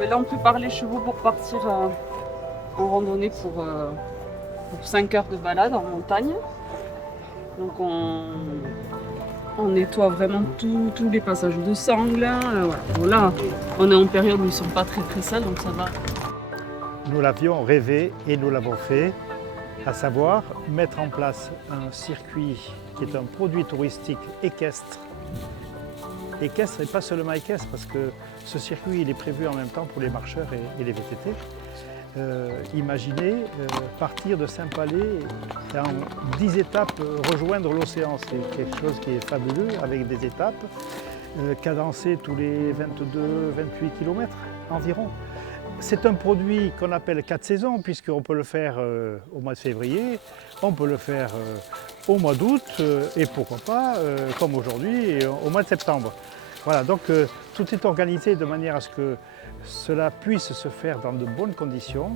Mais là, on prépare les chevaux pour partir en randonnée pour 5 heures de balade en montagne. Donc on nettoie vraiment tous les passages de sangle. Voilà. Bon, là, on est en période où ils ne sont pas très sales, donc ça va. Nous l'avions rêvé et nous l'avons fait, à savoir mettre en place un circuit qui est un produit touristique équestre. Équestre et pas seulement équestre, parce que ce circuit il est prévu en même temps pour les marcheurs et les VTT. Imaginez partir de Saint-Palais et en 10 étapes rejoindre l'océan. C'est quelque chose qui est fabuleux avec des étapes cadencées tous les 22-28 km environ. C'est un produit qu'on appelle 4 saisons puisqu'on peut le faire au mois de février, on peut le faire au mois d'août et pourquoi pas, comme aujourd'hui, au mois de septembre. Voilà, donc tout est organisé de manière à ce que cela puisse se faire dans de bonnes conditions.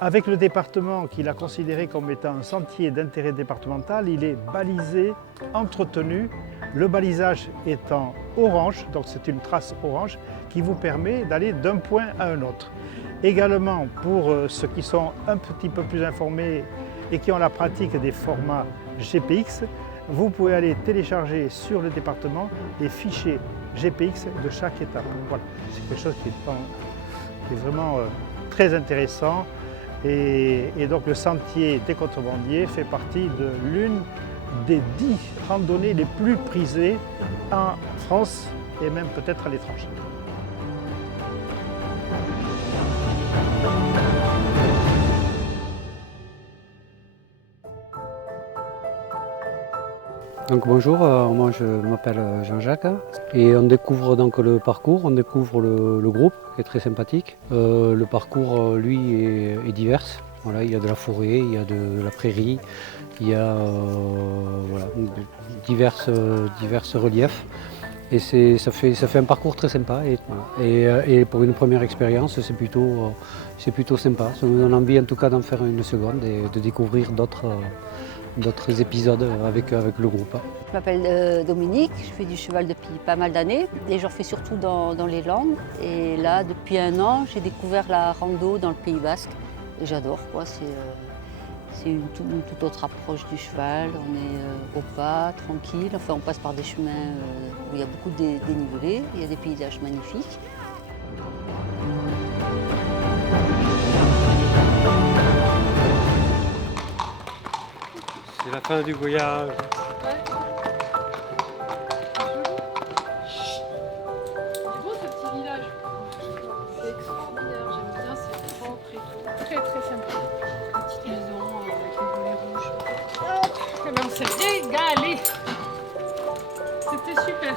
Avec le département qu'il a considéré comme étant un sentier d'intérêt départemental, il est balisé, entretenu. Le balisage étant orange, donc c'est une trace orange qui vous permet d'aller d'un point à un autre. Également, pour ceux qui sont un petit peu plus informés et qui ont la pratique des formats GPX, vous pouvez aller télécharger sur le département les fichiers GPX de chaque étape. Voilà, c'est quelque chose qui est vraiment très intéressant. Et donc le sentier des contrebandiers fait partie de l'une des 10 randonnées les plus prisées en France et même peut-être à l'étranger. Donc bonjour, moi je m'appelle Jean-Jacques et on découvre donc le parcours, on découvre le groupe qui est très sympathique. Le parcours lui est divers. Voilà, il y a de la forêt, il y a de la prairie, il y a voilà, divers reliefs. Et ça fait un parcours très sympa. Et pour une première expérience, c'est plutôt sympa. Ça nous donne envie en tout cas d'en faire une seconde et de découvrir d'autres épisodes avec le groupe. Je m'appelle Dominique, je fais du cheval depuis pas mal d'années et j'en fais surtout dans les Landes. Et là, depuis 1 an, j'ai découvert la rando dans le Pays Basque et j'adore. C'est une toute autre approche du cheval, on est au pas, tranquille. Enfin, on passe par des chemins où il y a beaucoup de dénivelés, il y a des paysages magnifiques. C'est la fin du voyage. Il est beau ce petit village. C'est extraordinaire, j'aime bien, c'est propre et tout. Très sympa. Petite maison avec les volets rouges. Et ben on s'est régalé. C'était super.